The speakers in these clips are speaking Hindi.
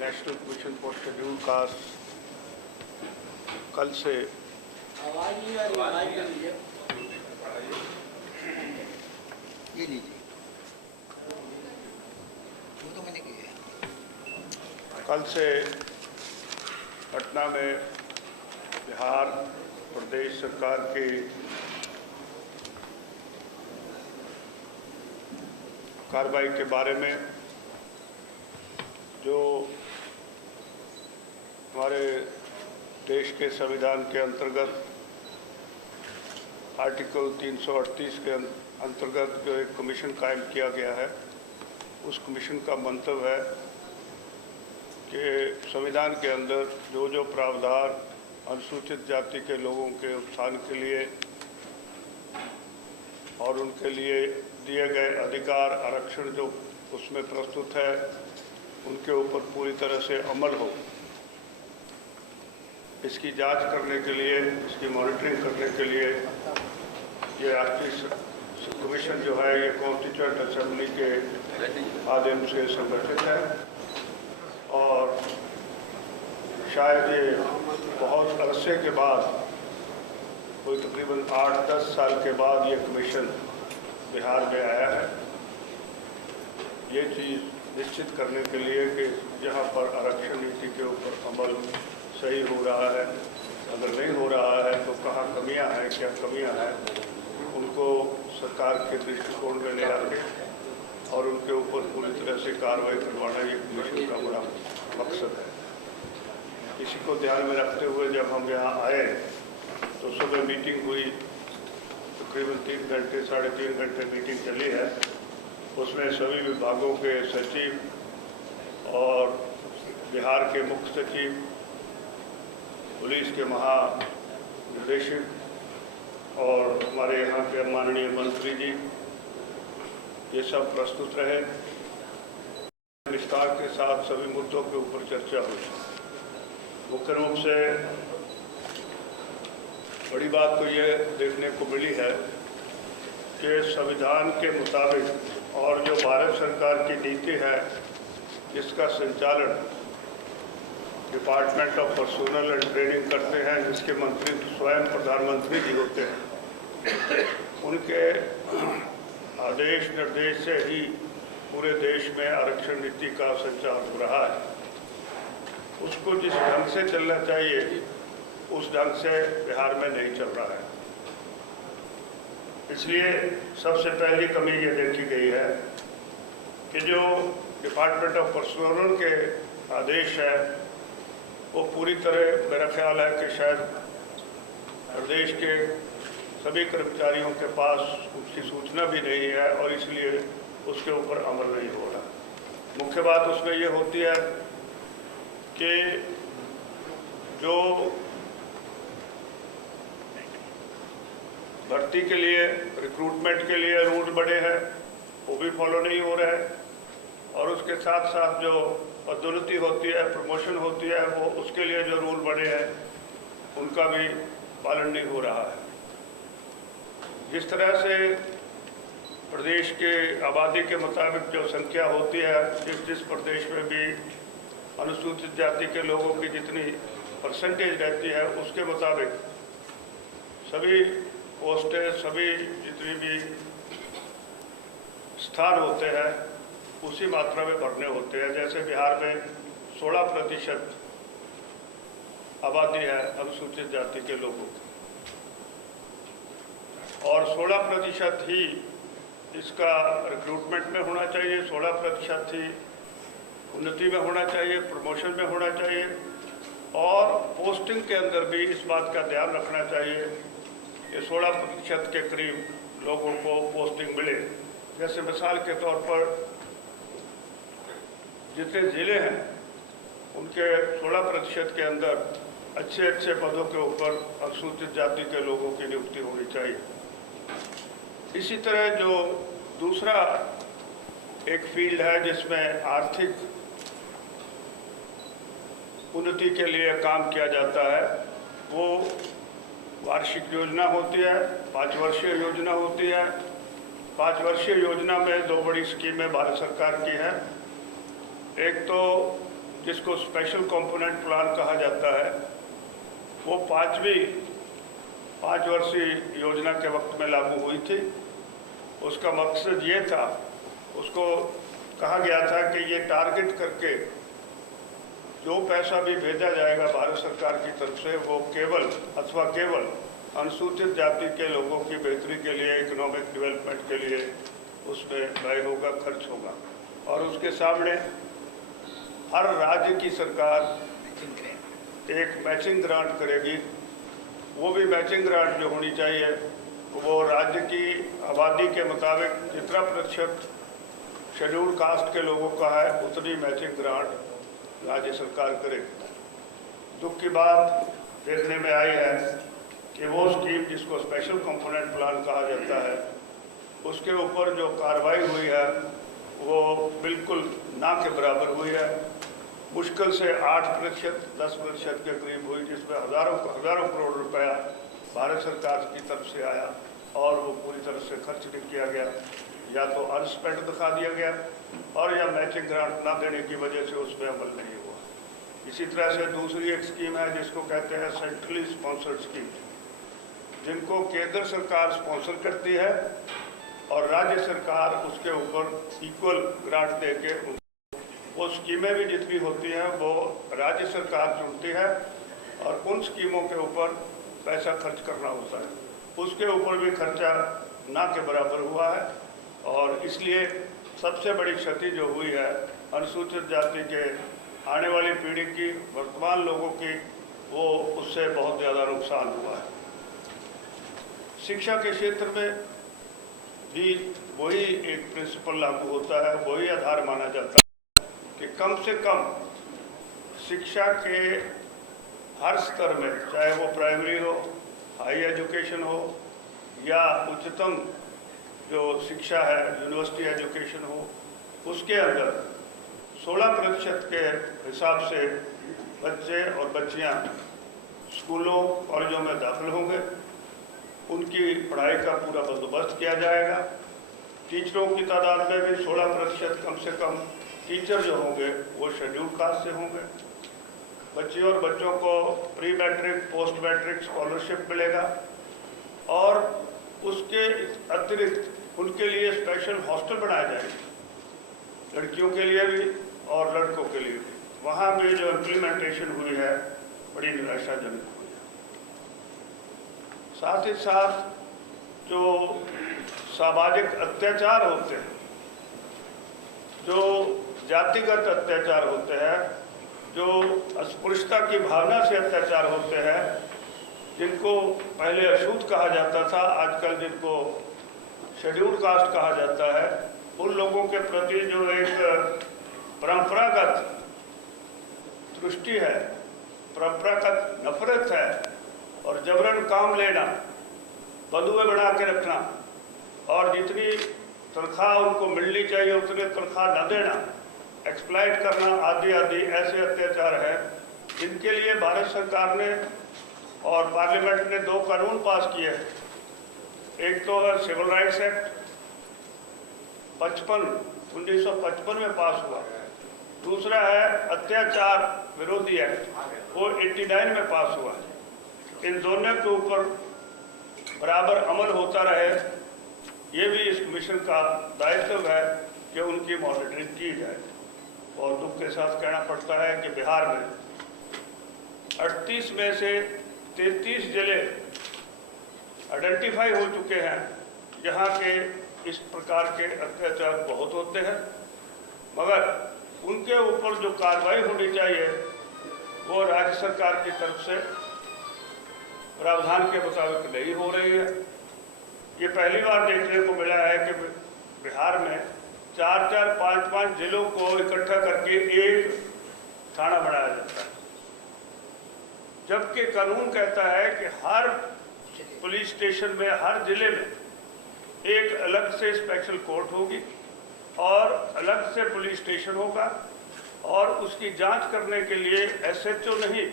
National commission for schedule caste कल से ये लीजिए, वो तो मैंने किया है। कल से पटना में बिहार प्रदेश सरकार की कार्रवाई के बारे में जो हमारे देश के संविधान के अंतर्गत आर्टिकल 338 के अंतर्गत जो एक कमीशन कायम किया गया है, उस कमीशन का मंतव्य है कि संविधान के अंदर जो जो प्रावधान अनुसूचित जाति के लोगों के उत्थान के लिए और उनके लिए दिए गए अधिकार आरक्षण जो उसमें प्रस्तुत है, उनके ऊपर पूरी तरह से अमल हो। इसकी जांच करने के लिए, इसकी मॉनिटरिंग करने के लिए ये राष्ट्रीय कमीशन जो है, ये कॉन्स्टिट्यूएंट असेंबली के माध्यम से संगठित है और शायद ये बहुत अरसे के बाद, कोई तकरीबन 8-10 साल के बाद ये कमीशन बिहार में आया है। ये चीज़ निश्चित करने के लिए कि जहाँ पर आरक्षण नीति के ऊपर अमल सही हो रहा है, अगर नहीं हो रहा है तो कहाँ कमियाँ हैं, क्या कमियाँ हैं, उनको सरकार के दृष्टिकोण में ले आके और उनके ऊपर पूरी तरह से कार्रवाई करवाना ये कमीशन का बड़ा मकसद है। इसी को ध्यान में रखते हुए जब हम यहाँ आए तो सुबह मीटिंग हुई, तकरीबन 3 घंटे 3.5 घंटे मीटिंग चली है। उसमें सभी विभागों के सचिव और बिहार के मुख्य सचिव, पुलिस के महानिदेशक और हमारे यहाँ के माननीय मंत्री जी, ये सब प्रस्तुत रहे। विस्तार के साथ सभी मुद्दों के ऊपर चर्चा हुई। मुख्य रूप से बड़ी बात तो ये देखने को मिली है कि संविधान के मुताबिक और जो भारत सरकार की नीति है, इसका संचालन department of personal and training करते हैं, जिसके मंत्री स्वयं प्रधानमंत्री जी होते हैं। उनके आदेश निर्देश से ही पूरे देश में आरक्षण नीति का संचालन हो रहा है। उसको जिस ढंग से चलना चाहिए, उस ढंग से बिहार में नहीं चल रहा है। इसलिए सबसे पहली कमी ये देखी गई है कि जो डिपार्टमेंट ऑफ पर्सनल के आदेश है, वो पूरी तरह, मेरा ख्याल है कि शायद प्रदेश के सभी कर्मचारियों के पास उसकी सूचना भी नहीं है और इसलिए उसके ऊपर अमल नहीं हो रहा। मुख्य बात उसमें ये होती है कि जो भर्ती के लिए, रिक्रूटमेंट के लिए रूल बने हैं, वो भी फॉलो नहीं हो रहे हैं और उसके साथ साथ जो पदोन्नति होती है, प्रमोशन होती है, वो उसके लिए जो रूल बने हैं, उनका भी पालन नहीं हो रहा है। जिस तरह से प्रदेश के आबादी के मुताबिक जो संख्या होती है, जिस प्रदेश में भी अनुसूचित जाति के लोगों की जितनी परसेंटेज रहती है, उसके मुताबिक सभी पोस्टें, सभी जितनी भी स्थान होते हैं, उसी मात्रा में भरने होते हैं। जैसे बिहार में 16% आबादी है अनुसूचित जाति के लोगों की और 16% ही इसका रिक्रूटमेंट में होना चाहिए, 16% ही उन्नति में होना चाहिए, प्रमोशन में होना चाहिए और पोस्टिंग के अंदर भी इस बात का ध्यान रखना चाहिए कि 16% के करीब लोगों को पोस्टिंग मिले। जैसे मिसाल के तौर पर जितने ज़िले हैं, उनके 16% के अंदर अच्छे अच्छे पदों के ऊपर अनुसूचित जाति के लोगों की नियुक्ति होनी चाहिए। इसी तरह जो दूसरा एक फील्ड है जिसमें आर्थिक उन्नति के लिए काम किया जाता है, वो वार्षिक योजना होती है, 5 वर्षीय योजना होती है। 5 वर्षीय योजना में 2 बड़ी स्कीमें भारत सरकार की है। एक तो जिसको स्पेशल कंपोनेंट प्लान कहा जाता है, वो 5 वर्षीय योजना के वक्त में लागू हुई थी। उसका मकसद ये था, उसको कहा गया था कि ये टारगेट करके जो पैसा भी भेजा जाएगा भारत सरकार की तरफ से, वो केवल अनुसूचित जाति के लोगों की बेहतरी के लिए, इकोनॉमिक डेवलपमेंट के लिए उसमें व्यय होगा, खर्च होगा। और उसके सामने हर राज्य की सरकार एक मैचिंग ग्रांट करेगी। वो भी मैचिंग ग्रांट जो होनी चाहिए वो राज्य की आबादी के मुताबिक जितना प्रतिशत शेड्यूल्ड कास्ट के लोगों का है उतनी मैचिंग ग्रांट राज्य सरकार करेगी। दुख की बात देखने में आई है कि वो स्कीम जिसको स्पेशल कंपोनेंट प्लान कहा जाता है, उसके ऊपर जो कार्रवाई हुई है वो बिल्कुल ना के बराबर हुई है। मुश्किल से 8%, 10% के करीब हुई, जिसमें हज़ारों करोड़ रुपया भारत सरकार की तरफ से आया और वो पूरी तरह से खर्च नहीं किया गया। या तो अनस्पेंड दिखा दिया गया और या मैचिंग ग्रांट ना देने की वजह से उसमें अमल नहीं हुआ। इसी तरह से दूसरी एक स्कीम है जिसको कहते हैं सेंट्रली स्पॉन्सर्ड स्कीम, जिनको केंद्र सरकार स्पॉन्सर करती है और राज्य सरकार उसके ऊपर इक्वल ग्रांट दे के वो स्कीमें भी जितनी होती हैं वो राज्य सरकार चुनती है और उन स्कीमों के ऊपर पैसा खर्च करना होता है। उसके ऊपर भी खर्चा ना के बराबर हुआ है और इसलिए सबसे बड़ी क्षति जो हुई है अनुसूचित जाति के आने वाली पीढ़ी की, वर्तमान लोगों की, वो उससे बहुत ज़्यादा नुकसान हुआ है। शिक्षा के क्षेत्र में भी वही एक प्रिंसिपल लागू होता है, वही आधार माना जाता है कि कम से कम शिक्षा के हर स्तर में, चाहे वो प्राइमरी हो, हाई एजुकेशन हो या उच्चतम जो शिक्षा है यूनिवर्सिटी एजुकेशन हो, उसके अंदर 16% के हिसाब से बच्चे और बच्चियां स्कूलों कॉलेजों में दाखिल होंगे। उनकी पढ़ाई का पूरा बंदोबस्त किया जाएगा। टीचरों की तादाद में भी 16% कम से कम टीचर जो होंगे वो शेड्यूल्ड कास्ट से होंगे। बच्चे और बच्चों को pre matric, post matric scholarship मिलेगा और उसके अतिरिक्त उनके लिए स्पेशल हॉस्टल बनाए जाएंगे, लड़कियों के लिए भी और लड़कों के लिए भी। वहाँ भी जो इम्प्लीमेंटेशन हुई है बड़ी निराशाजनक हुई है। साथ ही साथ जो सामाजिक अत्याचार होते हैं, जो जातिगत अत्याचार होते हैं, जो अस्पृश्यता की भावना से अत्याचार होते हैं, जिनको पहले अछूत कहा जाता था, आजकल जिनको शेड्यूल्ड कास्ट कहा जाता है, उन लोगों के प्रति जो एक परंपरागत दृष्टि है, परंपरागत नफरत है और जबरन काम लेना, बंधुए बना के रखना और जितनी तनख्वाह उनको मिलनी चाहिए उतनी तनख्वाह न देना, एक्सप्लॉइट करना आदि आदि ऐसे अत्याचार हैं जिनके लिए भारत सरकार ने और पार्लियामेंट ने 2 कानून पास किए हैं। एक तो है सिविल राइट्स एक्ट 1955 में पास हुआ, दूसरा है अत्याचार विरोधी एक्ट, वो 89 में पास हुआ है। इन दोनों के ऊपर बराबर अमल होता रहे, ये भी इस कमीशन का दायित्व है कि उनकी मॉनिटरिंग की जाए। और दुख के साथ कहना पड़ता है कि बिहार में 38 में से 33 जिले आइडेंटिफाई हो चुके हैं जहाँ के इस प्रकार के अत्याचार बहुत होते हैं, मगर उनके ऊपर जो कार्रवाई होनी चाहिए वो राज्य सरकार की तरफ से प्रावधान के मुताबिक नहीं हो रही है। ये पहली बार देखने को मिला है कि बिहार में 4-4, 5-5 जिलों को इकट्ठा करके एक थाना बनाया जाता है, जबकि कानून कहता है कि हर पुलिस स्टेशन में, हर जिले में एक अलग से स्पेशल कोर्ट होगी और अलग से पुलिस स्टेशन होगा और उसकी जांच करने के लिए SHO नहीं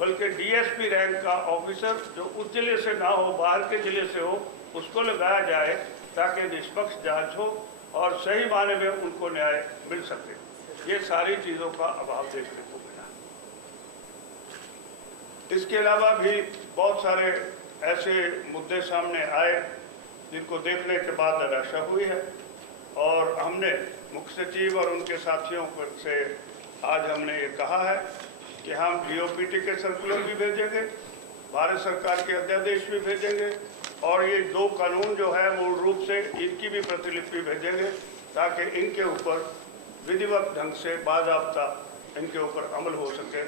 बल्कि डीएसपी रैंक का ऑफिसर जो उस जिले से ना हो, बाहर के जिले से हो, उसको लगाया जाए ताकि निष्पक्ष जांच हो और सही मायने में उनको न्याय मिल सके। ये सारी चीज़ों का अभाव देखने को मिला। इसके अलावा भी बहुत सारे ऐसे मुद्दे सामने आए जिनको देखने के बाद निराशा हुई है और हमने मुख्य सचिव और उनके साथियों से आज हमने ये कहा है कि हम डीओपीटी के सर्कुलर भी भेजेंगे, भारत सरकार के अध्यादेश भी भेजेंगे और ये 2 कानून जो है मूल रूप से इनकी भी प्रतिलिपि भेजेंगे ताकि इनके ऊपर विधिवत ढंग से बाज़ाब्ता इनके ऊपर अमल हो सके।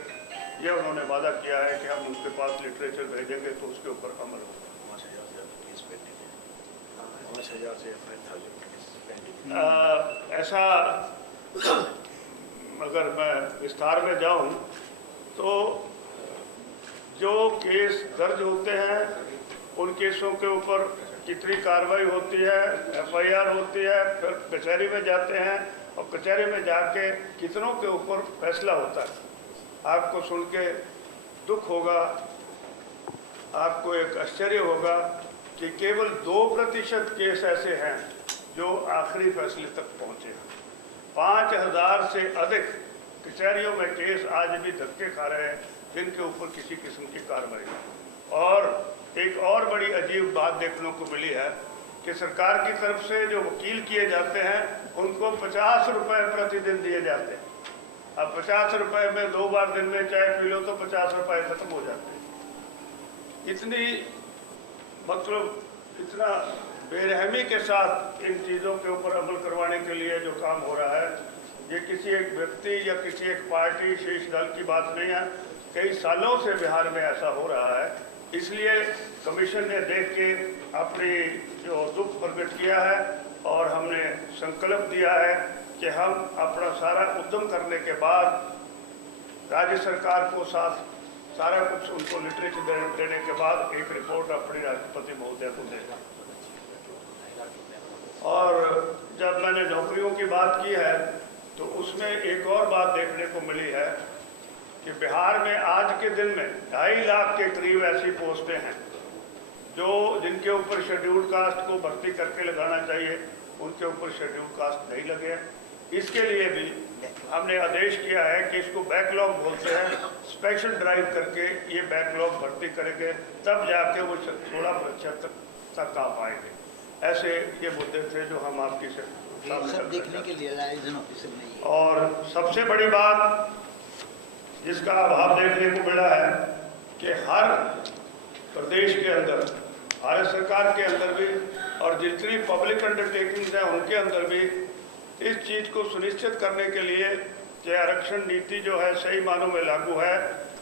ये उन्होंने वादा किया है कि हम उनके पास लिटरेचर भेजेंगे तो उसके ऊपर अमल होगा। ऐसा अगर मैं विस्तार में जाऊं तो जो केस दर्ज होते हैं उन केसों के ऊपर कितनी कार्रवाई होती है, एफआईआर होती है, फिर कचहरी में जाते हैं और कचहरी में जाके कितनों के ऊपर फैसला होता है। आपको सुन के दुख होगा, आपको एक आश्चर्य होगा कि केवल 2% केस ऐसे हैं जो आखिरी फैसले तक पहुँचे हैं। 5000 से अधिक कचहरियों में केस आज भी धक्के खा रहे हैं जिनके ऊपर किसी किस्म की कार्रवाई नहीं। और एक और बड़ी अजीब बात देखने को मिली है कि सरकार की तरफ से जो वकील किए जाते हैं उनको 50 रुपये प्रतिदिन दिए जाते हैं। अब 50 रुपये में 2 बार दिन में चाय पी लो तो 50 रुपये खत्म हो जाते हैं। इतनी मतलब इतना बेरहमी के साथ इन चीज़ों के ऊपर अमल करवाने के लिए जो काम हो रहा है, ये किसी एक व्यक्ति या किसी एक पार्टी शीर्ष दल की बात नहीं है। कई सालों से बिहार में ऐसा हो रहा है। इसलिए कमीशन ने देख के अपनी जो दुख प्रकट किया है और हमने संकल्प दिया है कि हम अपना सारा उद्यम करने के बाद राज्य सरकार को साथ सारा कुछ उनको लिटरेचर देने के बाद एक रिपोर्ट अपने राष्ट्रपति महोदय को देगा। और जब मैंने नौकरियों की बात की है तो उसमें एक और बात देखने को मिली है कि बिहार में आज के दिन में 2.5 लाख के करीब ऐसी पोस्टें हैं जो जिनके ऊपर शेड्यूल्ड कास्ट को भर्ती करके लगाना चाहिए, उनके ऊपर शेड्यूल्ड कास्ट नहीं लगे हैं। इसके लिए भी हमने आदेश किया है कि इसको बैकलॉग बोलते हैं, स्पेशल ड्राइव करके ये बैकलॉग भर्ती करेंगे, तब जाके वो 16% तक आ पाएंगे। ऐसे ये मुद्दे थे जो हम आपकी से सब देखने के लिए लाइजन ऑफिसर नहीं है। और सबसे बड़ी बात जिसका अभाव देखने को मिला है कि हर प्रदेश के अंदर, भारत सरकार के अंदर भी और जितनी पब्लिक अंडरटेकिंग्स हैं उनके अंदर भी इस चीज़ को सुनिश्चित करने के लिए कि आरक्षण नीति जो है सही मानों में लागू है,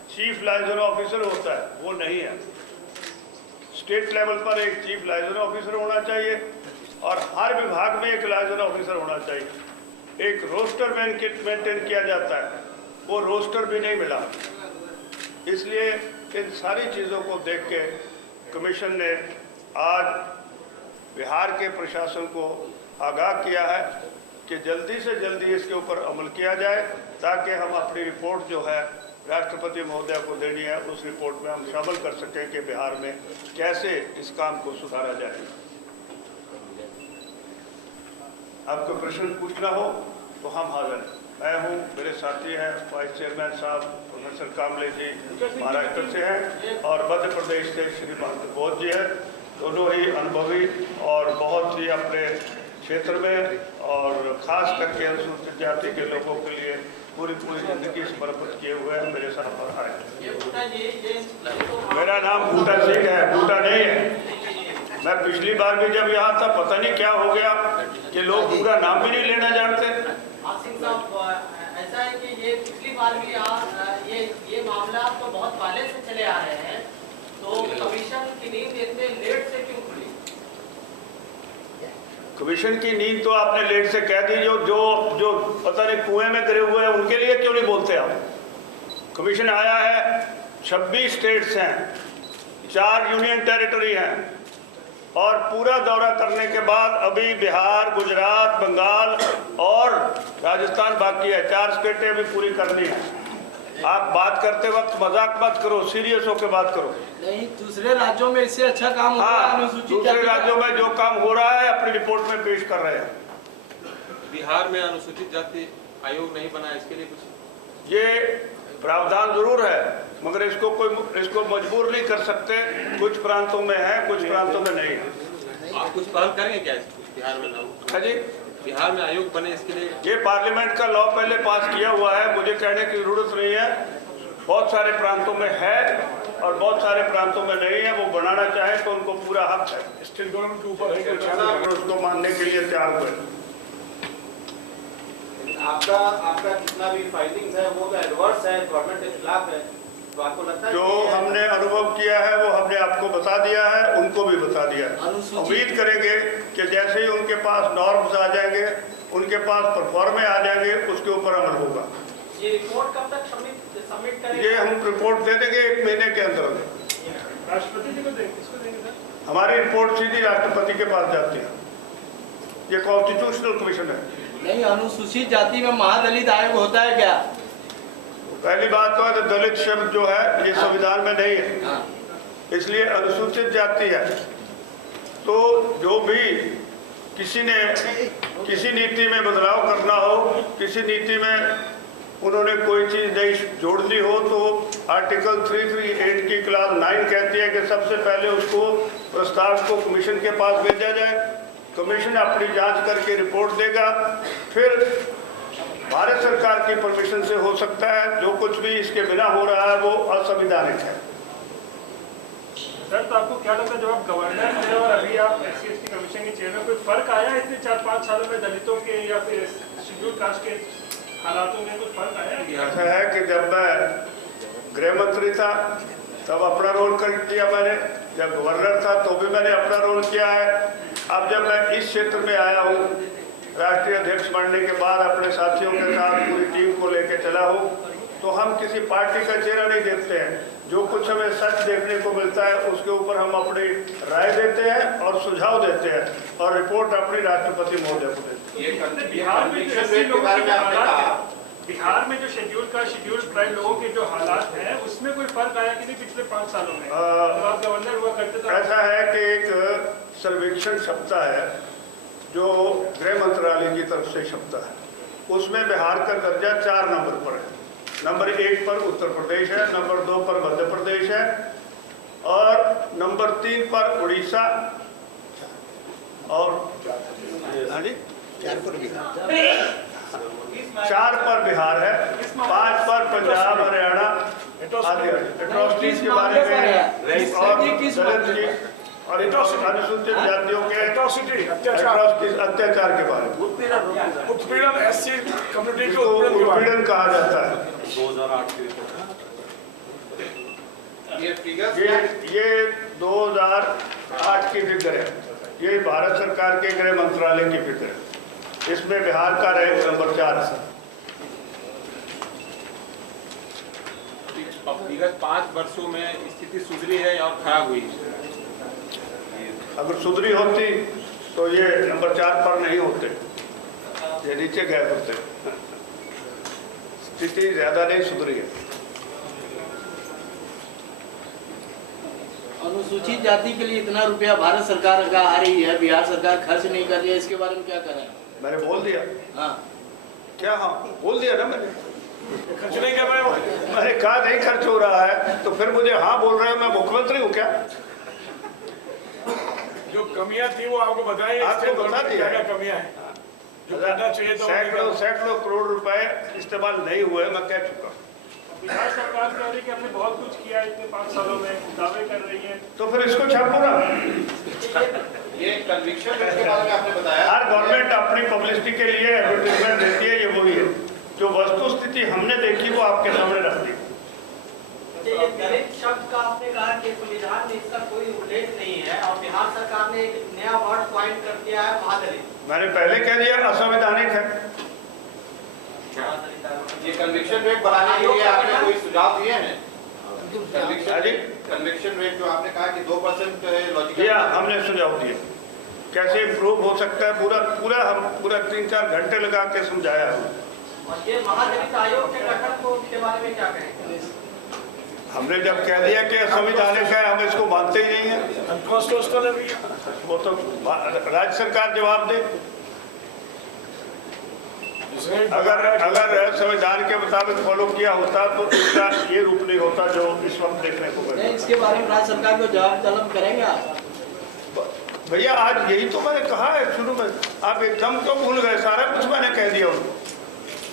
चीफ लाइजन ऑफिसर होता है वो नहीं है। स्टेट लेवल पर एक चीफ लाइजन ऑफिसर होना चाहिए और हर विभाग में एक लाइजन ऑफिसर होना चाहिए। एक रोस्टर मेंटेन किया जाता है, वो रोस्टर भी नहीं मिला। इसलिए इन सारी चीज़ों को देख के कमीशन ने आज बिहार के प्रशासन को आगाह किया है कि जल्दी से जल्दी इसके ऊपर अमल किया जाए ताकि हम अपनी रिपोर्ट जो है राष्ट्रपति महोदय को देनी है, उस रिपोर्ट में हम शामिल कर सकें कि बिहार में कैसे इस काम को सुधारा जाए। आपको प्रश्न पूछना हो तो हम हाजिर हैं। मैं हूँ, मेरे साथी हैं वाइस चेयरमैन साहब प्रोफेसर कामले जी महाराष्ट्र से हैं और मध्य प्रदेश से श्रीमान बोध जी हैं। दोनों ही अनुभवी और बहुत ही अपने क्षेत्र में और ख़ास करके अनुसूचित जाति के लोगों के लिए पूरी जिंदगी समर्पित किए हुए हैं। मेरे साथ पर आए। मेरा नाम बूटा सिंह है, बूटा नहीं है। मैं पिछली बार भी जब यहाँ था पता नहीं क्या हो गया कि लोग पूरा नाम भी नहीं लेना जानते। सिंह साहब, ऐसा है कि ये पिछली बार भी ये मामला तो बहुत पहले से चले आ रहे हैं, तो कमीशन की नींद इतने लेट से क्यों खुली? कमीशन की नींद तो आपने लेट से कह दी। जो पता नहीं कुएं में गिरे हुए हैं उनके लिए क्यों नहीं बोलते आप? कमीशन आया है, 26 स्टेट्स हैं, 4 यूनियन टेरिटरी हैं और पूरा दौरा करने के बाद अभी बिहार, गुजरात, बंगाल और राजस्थान बाकी है। 4 स्टेटें अभी पूरी करनी है। आप बात करते वक्त मजाक मत करो, सीरियस होकर बात करो। नहीं, दूसरे राज्यों में इससे अच्छा काम हो रहा है। हाँ, अनुसूचित दूसरे जाति का- राज्यों में जो काम हो रहा है अपनी रिपोर्ट में पेश कर रहे हैं। बिहार में अनुसूचित जाति आयोग नहीं बना, इसके लिए कुछ ये प्रावधान जरूर है, मगर इसको मजबूर नहीं कर सकते। कुछ प्रांतों में है, कुछ प्रांतों में नहीं है। आप कुछ पहल करेंगे क्या बिहार में लागू? हाँ जी, बिहार में आयोग बने, इसके लिए ये पार्लियामेंट का लॉ पहले पास किया हुआ है, मुझे कहने की जरूरत नहीं है। बहुत सारे प्रांतों में है और बहुत सारे प्रांतों में नहीं है। वो बनाना चाहे तो उनको पूरा हक है। स्टेट गवर्नमेंट के ऊपर है कि उसको मानने के लिए तैयार हुए। आपका जितना भी फाइलिंग्स है वो तो एडवर्स है, गवर्नमेंट के खिलाफ है, तो आपको लगता है जो हमने अनुभव किया है वो हमने आपको बता दिया है, उनको भी बता दिया है। उम्मीद करेंगे कि जैसे ही उनके पास नॉर्म्स आ जाएंगे, उनके पास परफॉर्मे आ जाएंगे, उसके ऊपर अमल होगा। ये रिपोर्ट कब तक सबमिट करेंगे? ये हम रिपोर्ट दे देंगे 1 महीने के अंदर। राष्ट्रपति जी को देंगे, किसको देंगे सर? हमारी रिपोर्ट सीधी राष्ट्रपति के पास जाती है। ये कॉन्स्टिट्यूशनल कमीशन है। नहीं, अनुसूचित जाति में महादलित आयोग होता है क्या? पहली बात तो है तो दलित शब्द जो है ये संविधान में नहीं है, हाँ। इसलिए अनुसूचित जाति है। तो जो भी किसी नीति में बदलाव करना हो, किसी नीति में उन्होंने कोई चीज नई जोड़नी हो, तो आर्टिकल 338 की क्लास 9 कहती है कि सबसे पहले उसको प्रस्ताव को कमीशन के पास भेजा जाए। कमीशन अपनी जांच करके रिपोर्ट देगा, फिर भारत सरकार की परमिशन से हो सकता है। जो कुछ भी इसके बिना हो रहा है वो असंवैधानिक है। सर, तो आपको क्या लगता है जब आप गवर्नर थे और अभी आप SC/ST कमीशन के चेयरमैन, कोई फर्क आया इतने 4-5 सालों में दलितों के या फिर शेड्यूल्ड कास्ट के हालातों में कुछ फर्क आया? ऐसा है कि जब मैं गृह मंत्री था तब अपना रोल कर किया मैंने, जब गवर्नर था तो भी मैंने अपना रोल किया है। अब जब मैं इस क्षेत्र में आया हूँ, राष्ट्रीय अध्यक्ष बनने के बाद अपने साथियों के साथ पूरी टीम को लेकर चला हूँ, तो हम किसी पार्टी का चेहरा नहीं देखते हैं। जो कुछ हमें सच देखने को मिलता है उसके ऊपर हम अपनी राय देते हैं और सुझाव देते हैं और रिपोर्ट अपनी राष्ट्रपति महोदय को देते हैं। बिहार में जो SC लोगों के जो हालात, बिहार में जो शेड्यूल्ड ट्राइब लोगों के जो हालात हैं, उसमें कोई फर्क आया कि नहीं पिछले 5 सालों में? जब आप गवर्नर हुआ करते थे। ऐसा है कि एक सर्वेक्षण छपता है जो गृह मंत्रालय की तरफ से छपता है, उसमें बिहार का दर्जा 4 नंबर पर है। नंबर 1 पर उत्तर प्रदेश है, नंबर 2 पर मध्य प्रदेश है और नंबर 3 पर उड़ीसा और हाँ जी 4 पर बिहार है, 5 पर पंजाब, हरियाणा आदि। एट्रोसिटीज के बारे में और दलित और अनुसूचित जातियों के अत्याचार के बारे में उत्पीड़न SC कम्युनिटी के उत्पीड़न कहा जाता है। 2008 की ये फिगर ये 2008 की फिगर है। ये भारत सरकार के गृह मंत्रालय की फिगर है। इसमें बिहार का रैंक नंबर 4 है। विगत 5 वर्षों में स्थिति सुधरी है और खराब हुई है? अगर सुधरी होती तो ये नंबर 4 पर नहीं होते, ये नीचे गए होते। स्थिति ज्यादा नहीं सुधरी है। अनुसूचित जाति के लिए इतना रुपया भारत सरकार का आ रही है, बिहार सरकार खर्च नहीं कर रही है, इसके बारे में क्या करें? मैंने बोल दिया। हाँ, क्या? हाँ, बोल दिया ना मैंने। खर्च नहीं कर रहे हो? मैंने कहा नहीं खर्च हो रहा है, तो फिर मुझे हाँ बोल रहे हो, मैं मुख्यमंत्री हूँ क्या? जो कमियां थी वो आपको बताई, आपको बता दिया। क्या कमियां हैं जो करना चाहिए? तो सैकड़ों करोड़ रुपए इस्तेमाल नहीं हुए, मैं कह चुका। बिहार सरकार कह रही है कि हमने बहुत कुछ किया इतने 5 सालों में, दावे कर रही है। तो फिर इसको छापो ना। ये कन्विक्शन रेट के बारे में आपने बताया। हर गवर्नमेंट अपनी पब्लिसिटी के लिए एडवर्टाइजमेंट देती है, ये वही है। जो वस्तु स्थिति हमने देखी वो आपके सामने रख दी। ये दलित शब्द का आपने कहा कि संविधान में इसका कोई उल्लेख नहीं है और बिहार सरकार ने एक नया वर्ड पॉइंट कर दिया है, महादलित। मैंने पहले कह दिया असंवैधानिक है। ये कन्विक्शन रेट बढ़ाने के लिए आपने कोई सुझाव दिए हैं? कन्विक्शन रेट जो आपने कहा कि 2% लॉजिकल, दिया, हमने सुझाव दिए कैसे इम्प्रूव हो सकता है। पूरा 3-4 घंटे लगा के समझाया हूँ। और ये महादलित आयोग के गठन को के बारे में क्या कहेंगे? हमने जब कह दिया कि संविधानिक है, हम इसको मानते ही नहीं है। अनकॉन्स्टिट्यूशनल है भैया। वो तो राज्य सरकार जवाब दे। अगर संविधान के मुताबिक फॉलो किया होता तो इसका ये रूप नहीं होता जो इस वक्त देखने को मिल रहा है। इसके बारे में राज्य सरकार को जवाब तलब करेंगे आप? भैया आज यही तो मैंने कहा है शुरू में, आप एकदम तो भूल गए, सारा कुछ मैंने कह दिया उनको।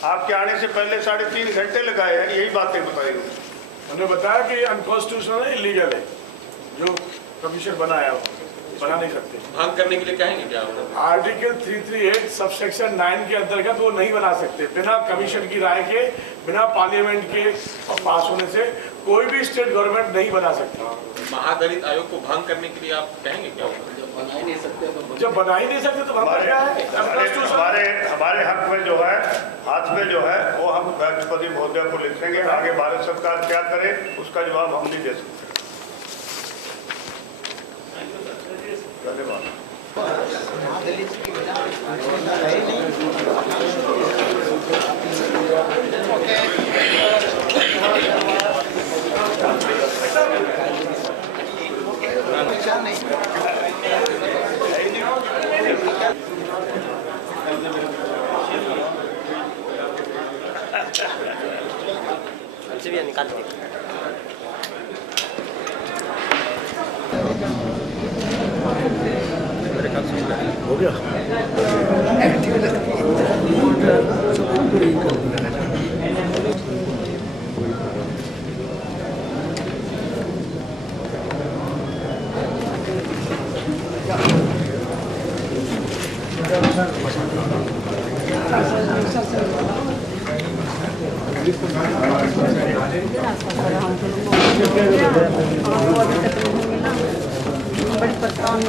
आपके आने से पहले 3.5 घंटे लगाए हैं, यही बातें बताई उन्होंने बताया कि अनकॉन्स्टिट्यूशनल है, इलीगल है, जो कमीशन बनाया हो, बना नहीं सकते। भंग करने के लिए कहेंगे क्या आप? आर्टिकल 338 सबसेक्शन 9 के अंतर्गत वो नहीं बना सकते। बिना कमीशन की राय के, बिना पार्लियामेंट के पास होने से कोई भी स्टेट गवर्नमेंट नहीं बना सकती। महादलित आयोग को भंग करने के लिए आप कहेंगे क्या? जब बना ही नहीं सकते तो जब बना ही नहीं सकते तो भंग क्या है? हमारे हक में जो है, हाथ में जो है, वो हम राष्ट्रपति महोदय को लिखेंगे। आगे भारत सरकार क्या करे उसका जवाब हम नहीं दे सकते। धन्यवाद। निकाल दे। हो गया। बड़ी परेशान